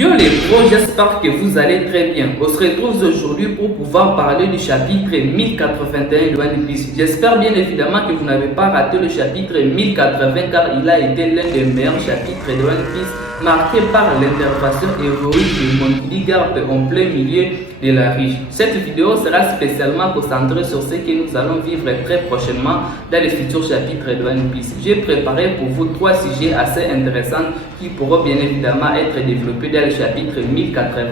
Yo les pros, j'espère que vous allez très bien. On se retrouve aujourd'hui pour pouvoir parler du chapitre 1081 de One Piece. J'espère bien évidemment que vous n'avez pas raté le chapitre 1080 car il a été l'un des meilleurs chapitres de One Piece, marqué par l'intervention héroïque de Monkey D. Garp en plein milieu de la riche. Cette vidéo sera spécialement concentrée sur ce que nous allons vivre très prochainement dans les futurs chapitres de One Piece. J'ai préparé pour vous 3 sujets assez intéressants qui pourront bien évidemment être développés dans le chapitre 1080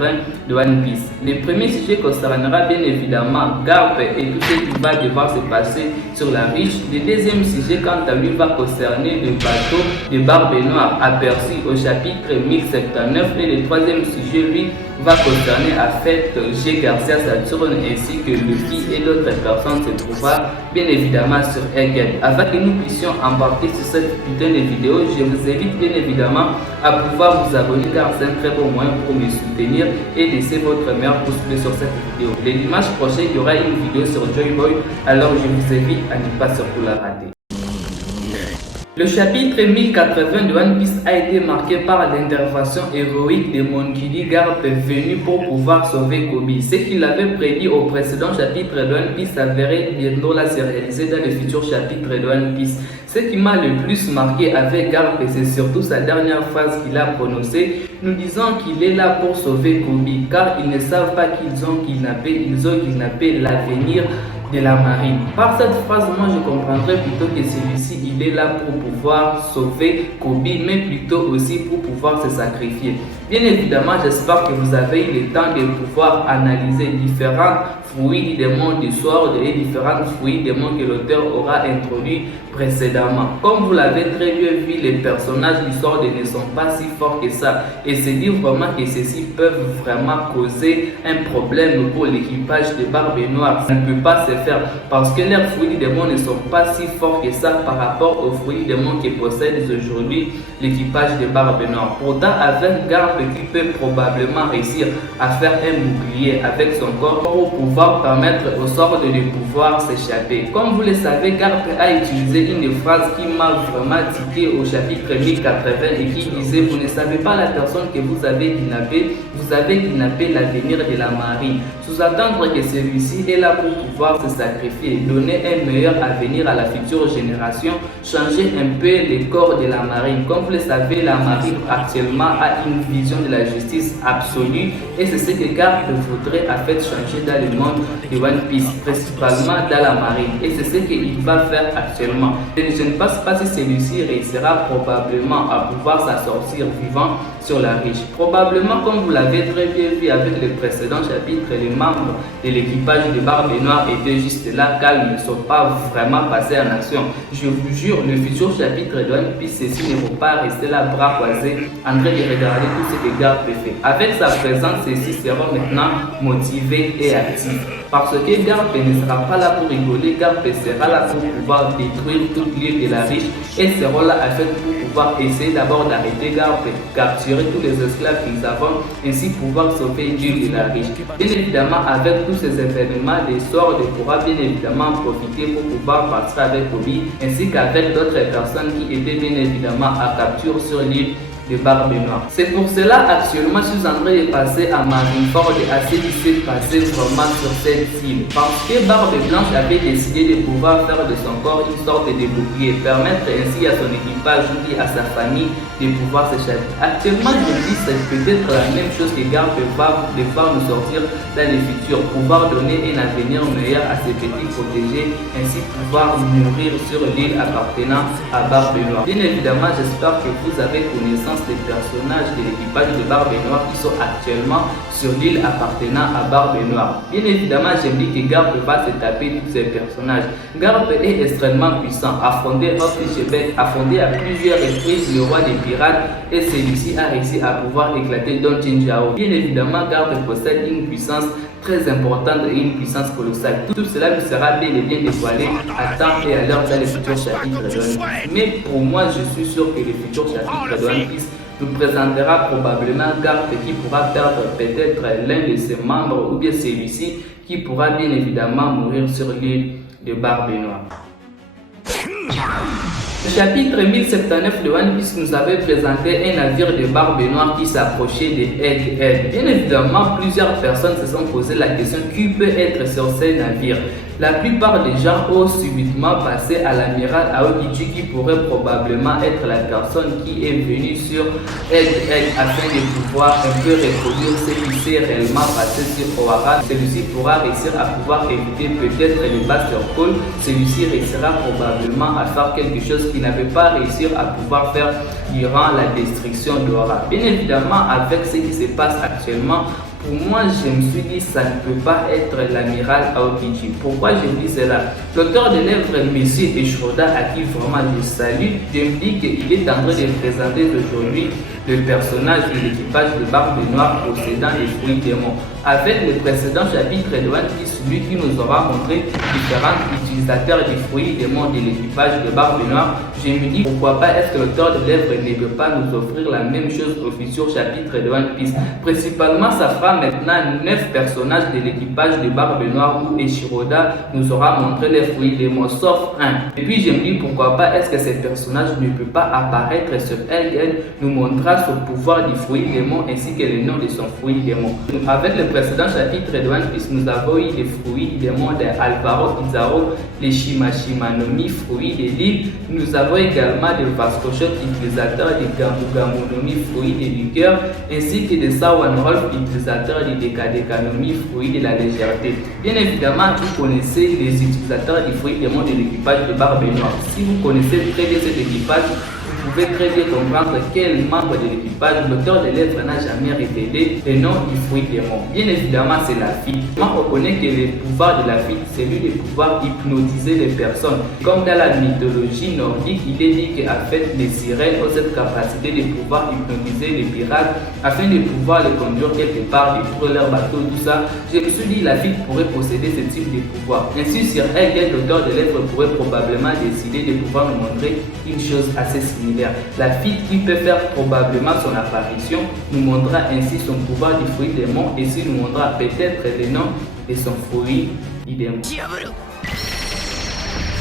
de One Piece. Le premier sujet concernera bien évidemment Garp et tout ce qui va devoir se passer sur la riche. Le deuxième sujet quant à lui va concerner le bateau de Barbe Noire aperçu au chapitre 1079 et le troisième sujet lui va concerner à fait G. Garcia Saturne ainsi que Luffy et d'autres personnes se trouvent bien évidemment sur Egghead. Afin que nous puissions embarquer sur cette putain de vidéo, je vous invite bien évidemment à pouvoir vous abonner car c'est un très bon moyen pour me soutenir et laisser votre meilleur pouce bleu sur cette vidéo. Le dimanche prochain, il y aura une vidéo sur Joy Boy, alors je vous invite à ne pas surtout la rater. Le chapitre 1080 de One Piece a été marqué par l'intervention héroïque de Monkey D. Garp venu pour pouvoir sauver Kobe. Ce qu'il avait prédit au précédent chapitre de One Piece s'avérait bientôt là se réaliser dans les futurs chapitres de One Piece. Ce qui m'a le plus marqué avec Garp, c'est surtout sa dernière phrase qu'il a prononcée, nous disant qu'il est là pour sauver Kobe, car ils ne savent pas qu'ils ont kidnappé l'avenir de la marine. Par cette phrase, moi je comprendrais plutôt que celui-ci il est là pour pouvoir sauver Kobe, mais plutôt aussi pour pouvoir se sacrifier. Bien évidemment, j'espère que vous avez eu le temps de pouvoir analyser différents fruits des mondes du soir et différents fruits des mondes que l'auteur aura introduits précédemment. Comme vous l'avez très bien vu, les personnages du sort ne sont pas si forts que ça et se dit vraiment que ceux-ci peuvent vraiment causer un problème pour l'équipage de Barbe Noire. Ça ne peut pas se faire parce que leurs fruits des mondes ne sont pas si forts que ça par rapport aux fruits des mondes que possède aujourd'hui l'équipage de Barbe Noire. Pourtant, avec Garp qui peut probablement réussir à faire un bouclier avec son corps pour pouvoir permettre au sort de pouvoir s'échapper. Comme vous le savez, Garp a utilisé une phrase qui m'a vraiment tiqué au chapitre 1080 et qui disait: vous ne savez pas la personne que vous avez kidnappée, vous avez kidnappé l'avenir de la marine. Sous-attendre que celui-ci est là pour pouvoir se sacrifier, donner un meilleur avenir à la future génération, changer un peu les corps de la marine. Comme vous le savez, la marine actuellement a une vision de la justice absolue et c'est ce que Garp voudrait en fait changer dans le monde de One Piece, principalement dans la marine, et c'est ce qu'il va faire actuellement. Et je ne pense pas si celui-ci réussira probablement à pouvoir s'en sortir vivant sur la riche. Probablement, comme vous l'avez très bien vu avec le précédent chapitre, les membres de l'équipage de Barbe Noire étaient juste là car ils ne sont pas vraiment passés en action. Je vous jure, le futur chapitre de One Piece, ceux-ci ne vont pas rester là bras croisés en train de regarder tout ce que Garp fait. Avec sa présence, ceux-ci seront maintenant motivés et actifs. Parce que Garp ne sera pas là pour rigoler, Garp sera là pour pouvoir détruire toute l'île de la riche et seront là à faire pour pouvoir essayer d'abord d'arrêter Garp, capturer tous les esclaves qu'ils avons, ainsi pouvoir sauver l'île de la riche. Bien évidemment, avec tous ces événements, les sorts pourra bien évidemment profiter pour pouvoir partir avec Kobe, ainsi qu'avec d'autres personnes qui étaient bien évidemment à capture sur l'île de Barbe Noire. C'est pour cela actuellement je suis en train de passer à Marineford et à ce qui s'est passé vraiment sur cette île. Parce que Barbe Blanche avait décidé de pouvoir faire de son corps une sorte de bouclier, permettre ainsi à son équipage et à sa famille de pouvoir s'échapper. Actuellement, je me dis c'est peut-être la même chose que Garp va devoir nous sortir dans le futur, pouvoir donner un avenir meilleur à ses petits protégés, ainsi pouvoir mourir sur l'île appartenant à Barbe Noire. Bien évidemment, j'espère que vous avez connaissance des personnages de l'équipage de Barbe Noire qui sont actuellement sur l'île appartenant à Barbe Noire. Bien évidemment, j'ai dit que Garp va se taper tous ces personnages. Garp est extrêmement puissant, affronté à plusieurs reprises le roi des pirates et celui-ci a réussi à pouvoir éclater Don Jinjao. Bien évidemment, Garp possède une puissance très importante et une puissance colossale. Tout cela lui sera bien et bien dévoilé à temps et à l'heure dans les futurs chapitres de One Piece. Mais pour moi, je suis sûr que les futurs chapitres de One Piece nous présentera probablement Garp qui pourra perdre peut-être l'un de ses membres ou bien celui-ci qui pourra bien évidemment mourir sur l'île de Barbe Noire. Le chapitre 1079 de One Piece nous avait présenté un navire de Barbe Noire qui s'approchait de Egghead. Bien évidemment, plusieurs personnes se sont posé la question qui peut être sur ces navires. La plupart des gens ont subitement passé à l'amiral Aokiji qui pourrait probablement être la personne qui est venue sur Egghead afin de pouvoir un peu reproduire ce qui s'est réellement passé sur Ohara. Celui-ci pourra réussir à pouvoir éviter peut-être les Buster Call. Celui-ci réussira probablement à faire quelque chose qu'il n'avait pas réussi à pouvoir faire durant la destruction d'Ohara. Bien évidemment, avec ce qui se passe actuellement, pour moi, je me suis dit ça ne peut pas être l'amiral Aokiji. Pourquoi je dis cela? L'auteur de l'œuvre, Monsieur Eshiroda, à qui vraiment je salue, je me dis qu'il est en train de présenter aujourd'hui le personnage de l'équipage de Barbe Noire possédant les fruits démons. Avec le précédent chapitre de One Piece, celui qui nous aura montré différents utilisateurs des fruits démons de l'équipage de Barbe Noire, je me dis pourquoi pas est-ce que l'auteur de l'œuvre ne peut pas nous offrir la même chose au futur chapitre de One Piece. Principalement, ça fera maintenant 9 personnages de l'équipage de Barbe Noire où Eshiroda nous aura montré les fruits démons, sauf un. Et puis je me dis pourquoi pas est-ce que ces personnages ne peut pas apparaître sur Egghead, nous montrera son pouvoir du fruit démon ainsi que le nom de son fruit démon. Avec le précédent chapitre de One Piece, nous avons eu les fruits démons d'Alvaro Kizaru, les Shimashimanomi, fruits de l'île. Nous avons également des Vasco Shot, utilisateurs de Gamugamunomi, fruits de liqueur, ainsi que des Sawanrolf, utilisateurs de Dekadekanomi, fruits de la légèreté. Bien évidemment, vous connaissez les utilisateurs des fruits démons de l'équipage de Barbe Noire. Si vous connaissez très bien cet équipage, vous pouvez très bien comprendre quel membre de l'équipage l'auteur de l'œuvre n'a jamais révélé le nom du fruit démon. Bien évidemment, c'est la fille. On reconnaît que le pouvoir de la fille, c'est lui de pouvoir hypnotiser les personnes. Comme dans la mythologie nordique, il est dit qu'en fait, les sirènes ont cette capacité de pouvoir hypnotiser les pirates afin de pouvoir les conduire quelque part, détruire leur bateau, tout ça. Je me suis dit la fille pourrait posséder ce type de pouvoir. Ainsi, sur Egghead, l'auteur de l'œuvre pourrait probablement décider de pouvoir nous montrer une chose assez similaire. La fille qui peut faire probablement son apparition nous montrera ainsi son pouvoir du fruit démon et si nous montrera peut-être le nom de son fruit démon.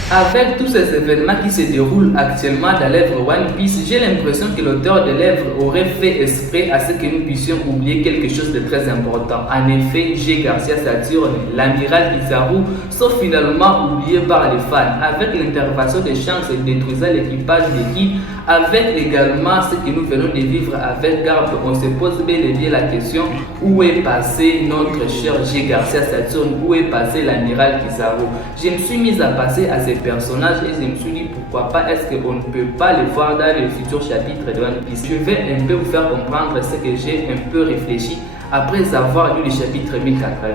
Avec tous ces événements qui se déroulent actuellement dans l'œuvre One Piece, j'ai l'impression que l'auteur de l'œuvre aurait fait exprès à ce que nous puissions oublier quelque chose de très important. En effet, G. Garcia Saturne, l'amiral Kizaru, sont finalement oubliés par les fans. Avec l'intervention de Shanks détruisant l'équipage d'équipe, avec également ce que nous venons de vivre avec Garp, on se pose bel et bien la question où est passé notre cher G. Garcia Saturne, où est passé l'amiral Kizaru. Je me suis mis à passer à ces personnages et je me suis dit pourquoi pas est-ce qu'on ne peut pas les voir dans le futur chapitre de One Piece. Je vais un peu vous faire comprendre ce que j'ai un peu réfléchi après avoir lu le chapitre 1080.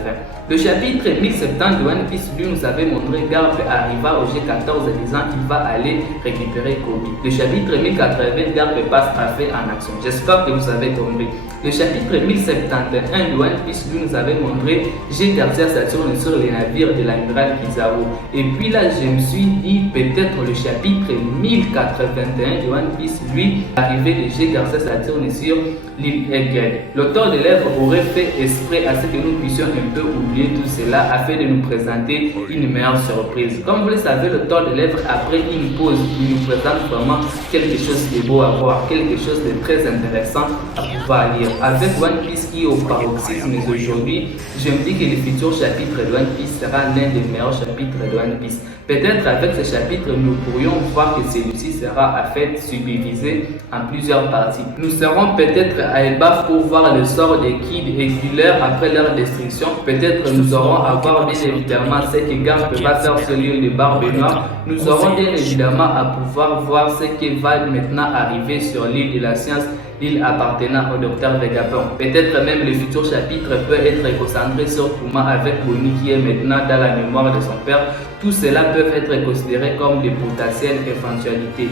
Le chapitre 1070 de One Piece lui nous avait montré Garp arriva au G14 disant qu'il va aller récupérer Kobe. Le chapitre 1080, Garp passe à fait en action. J'espère que vous avez compris. Le chapitre 1071 de One Piece lui nous avait montré G. Garcia Saturne sur les navires de l'amiral Kizaru. Et puis là je me suis dit peut-être le chapitre 1081 de One Piece lui arrivé de G. Garcia Saturne sur l'île Egghead. L'auteur de l'œuvre aurait fait exprès à ce que nous puissions un peu oublier tout cela afin de nous présenter une meilleure surprise. Comme vous le savez, l'auteur de l'œuvre après une pause, il nous présente vraiment quelque chose de beau à voir, quelque chose de très intéressant à pouvoir lire. Avec One Piece qui est au paroxysme aujourd'hui, je me dis que le futur chapitre de One Piece sera l'un des meilleurs chapitres de One Piece. Peut-être avec ce chapitre, nous pourrions voir que celui-ci sera en fait subdivisé en plusieurs parties. Nous serons peut-être à Elbaf pour voir le sort des Kid et Killer après leur destruction. Peut-être nous aurons à voir bien évidemment ce que Garp va faire sur l'île de Barbe Noire. Nous aurons bien évidemment à pouvoir voir ce qui va maintenant arriver sur l'île de la science, l'île appartenant au docteur Vegapunk. Peut-être même le futur chapitre peut être concentré sur Kuma avec Bonnie qui est maintenant dans la mémoire de son père. Tout cela peut être considéré comme des potentielles éventualités.